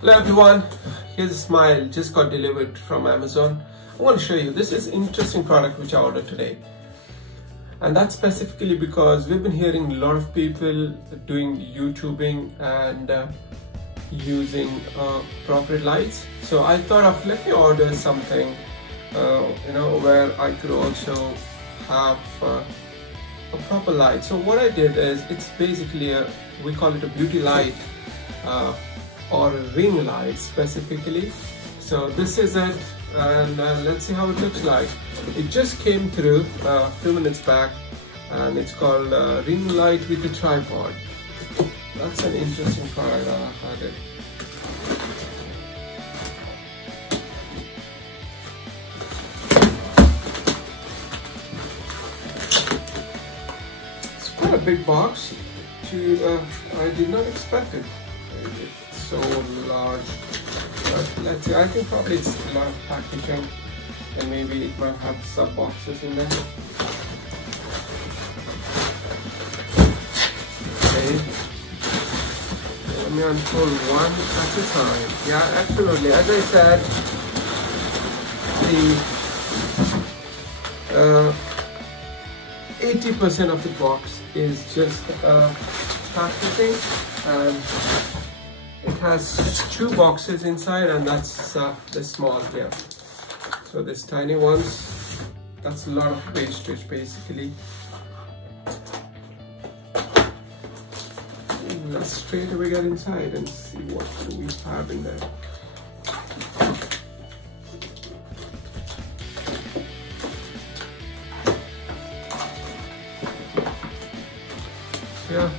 Hello everyone, here's a smile, just got delivered from Amazon. I want to show you, this is an interesting product which I ordered today. And that's specifically because we've been hearing a lot of people doing YouTubing and using appropriate lights. So I thought of, let me order something, where I could also have a proper light. So what I did is, it's basically we call it a beauty light, or a ring light specifically. So this is it, and let's see how it looks like. It just came through a few minutes back, and it's called ring light with a tripod. That's an interesting product. I had it. It's quite a big box. I did not expect it. It's so large, but let's see. I think probably it's a lot of packaging, and maybe it might have sub boxes in there. Okay, let me unfold one at a time. Yeah, absolutely. As I said, the 80% of the box is just packaging, and it has two boxes inside, and that's the small here. So this tiny ones, that's a lot of wastage basically. Let's straight away get inside and see what we have in there. Yeah,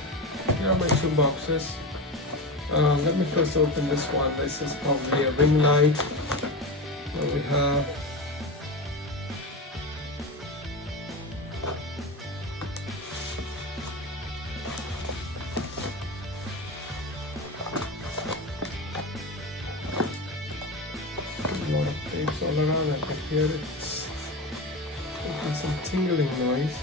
here are my two boxes. Let me first open this one. This is probably a ring light. What we have. A lot of tapes all around. I can hear it. It has some tingling noise.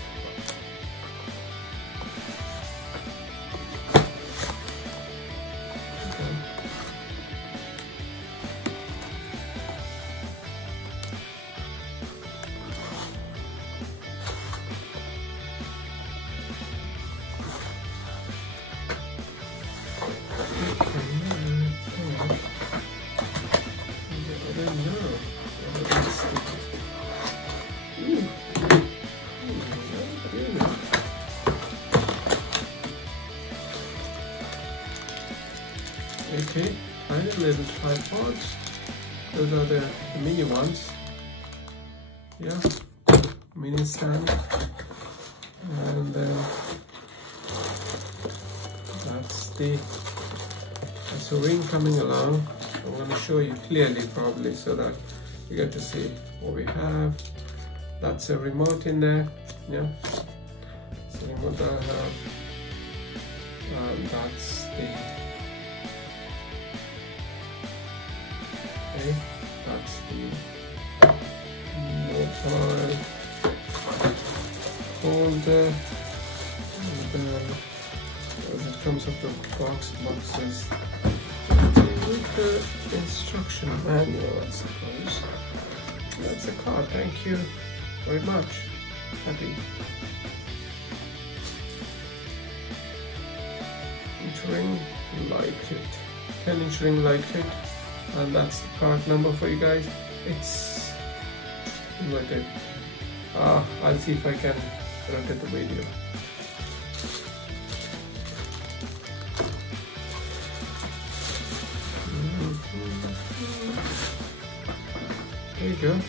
Okay, tiny little tripods. Those are the mini ones. Yeah, mini stand. And then that's a ring coming along. I'm going to show you clearly probably so that you get to see what we have. That's a remote in there. Yeah, it's a remote that I have. And that's that's the mobile holder, and then as it comes up the boxes with the instruction manual, I suppose. That's a card. Thank you very much. Happy. 10-inch ring light kit. 10-inch ring light kit. And that's the card number for you guys. It's inverted. I'll see if I can rotate the video. There you go.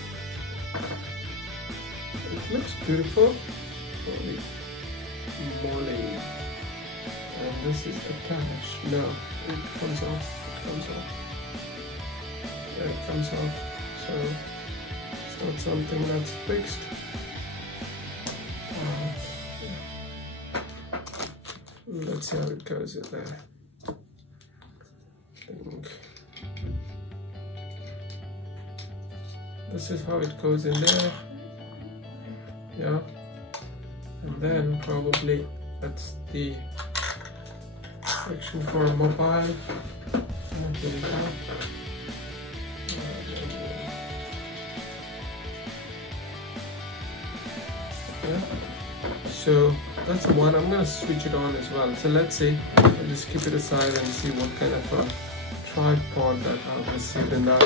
It looks beautiful. Holy moly. And this is attached. No, it comes off. It comes off. It comes off, so it's not something that's fixed. Let's see how it goes in there. This is how it goes in there. Yeah, and then probably that's the section for mobile. here we go. Yeah. So that's the one. I'm going to switch it on as well. So let's see. I'll just keep it aside and see what kind of a tripod that I've received in that.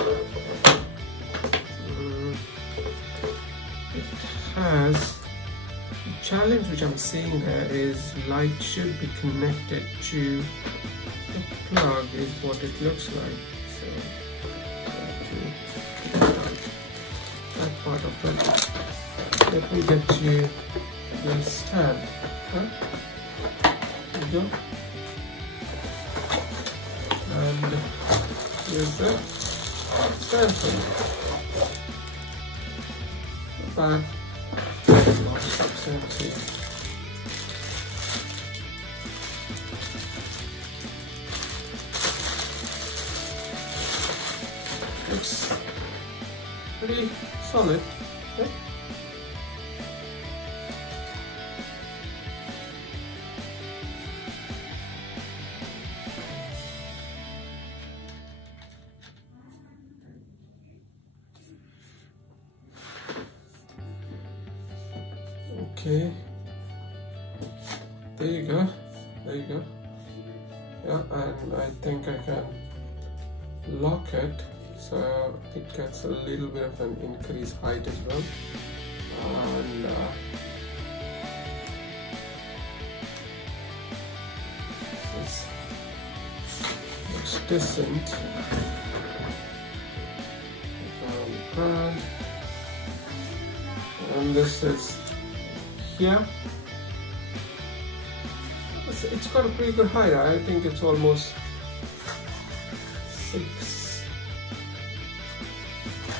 It has the challenge which I'm seeing there is light should be connected to the plug is what it looks like. So that part of it. Let me get you the stand. Huh? There you go. And here's the stand for you. The back. It's empty. Looks pretty solid. Yeah. Okay, there you go, there you go. Yeah, and I think I can lock it so it gets a little bit of an increased height as well. And this looks decent. And this is here. It's got a pretty good height. I think it's almost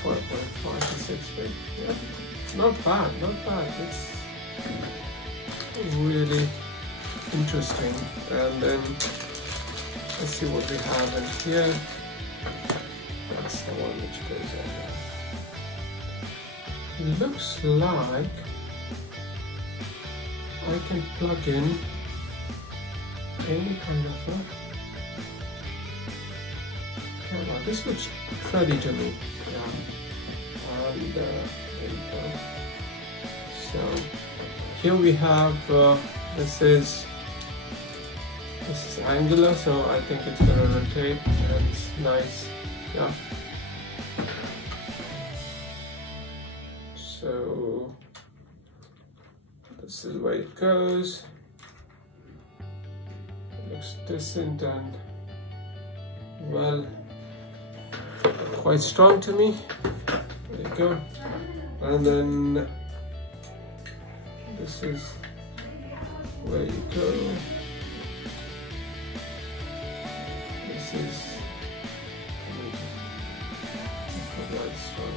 4.5 to 6 feet. Yeah. Not bad, not bad. It's really interesting. And then let's see what we have in here. That's the one which goes in there. It looks like I can plug in any kind of a camera. This looks pretty to me. Yeah. And there you go. So here we have this is angular, so I think it's gonna rotate and it's nice. Yeah. So this is where it goes. It looks decent and well, quite strong to me. There you go. And then this is where you go. This is quite strong.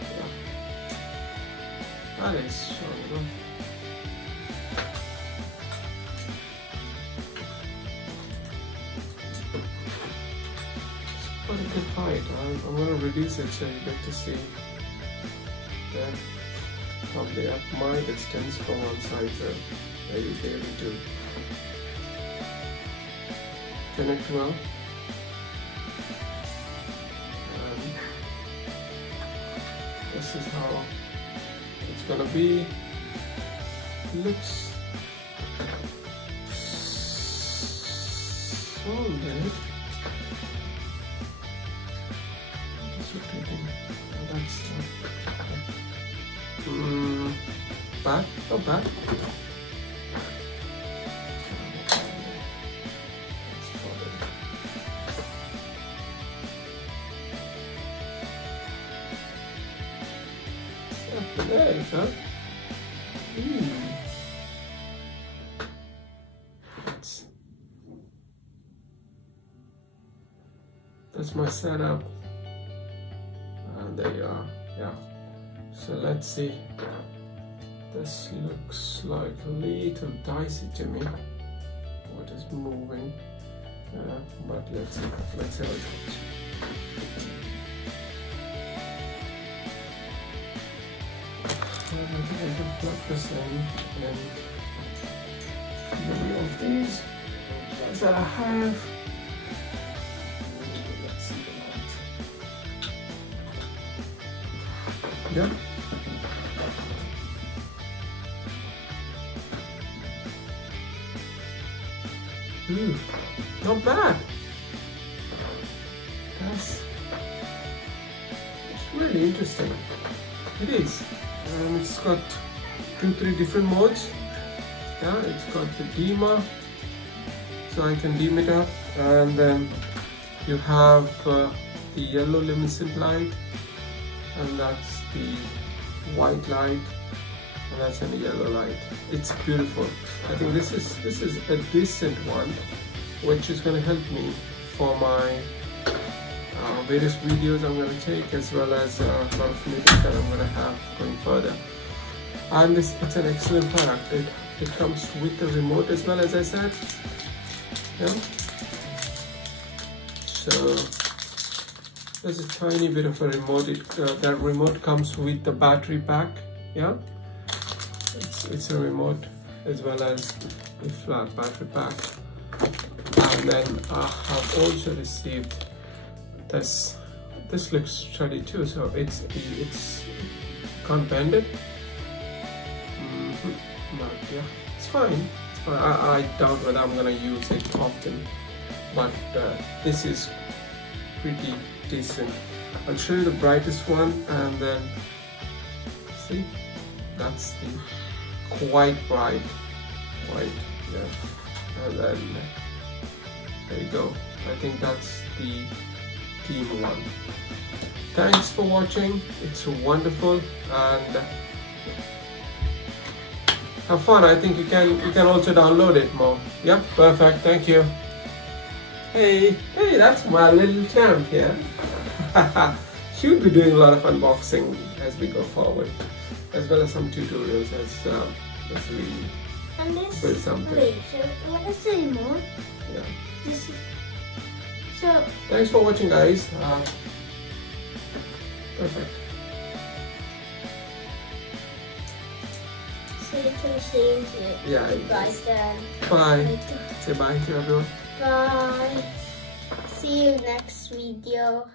Yeah. That is strong enough. It's quite a good height. I'm going to reduce it so you get to see that probably at my distance from one side, so there you'll be able to connect well. And this is how it's gonna be. Looks solid. Just rotating. Oh, that's bad, not bad. There you go. That's my setup. And there you are. Yeah. So let's see. This looks like a little dicey to me. What is moving? But let's see. Let's see how it goes. I think I can plug this in and many of these that I have. Yeah. Not bad. It's really interesting. It is. It's got 2-3 different modes. Yeah, it's got the dimmer, so I can dim it up, and then you have the yellow luminescent light, and that's the white light, and that's a yellow light. It's beautiful. I think this is a decent one, which is going to help me for my various videos I'm going to take, as well as a lot of meetings that I'm going to have going further. And it's an excellent product. It comes with the remote as well, as I said. Yeah. So there's a tiny bit of a remote. That remote comes with the battery pack. Yeah, it's a remote as well as a flat battery pack. And then I have also received this. This looks sturdy too, so it's can't bend it. But yeah, it's fine. It's fine. I doubt whether I'm gonna use it often, but this is pretty decent. I'll show you the brightest one, and then see, that's the quite bright white. Yeah, and then there you go. I think that's the team one. Thanks for watching. It's wonderful, and have fun. I think you can also download it more. Yep, perfect. Thank you. Hey, that's my little champ here. She'll be doing a lot of unboxing as we go forward, as well as some tutorials as we build something. Wait, so what is the remote? Yeah. This is, so thanks for watching, guys. Perfect. so you can change it. Yeah. Goodbye then. Bye. Say bye to everyone. Bye. See you next video.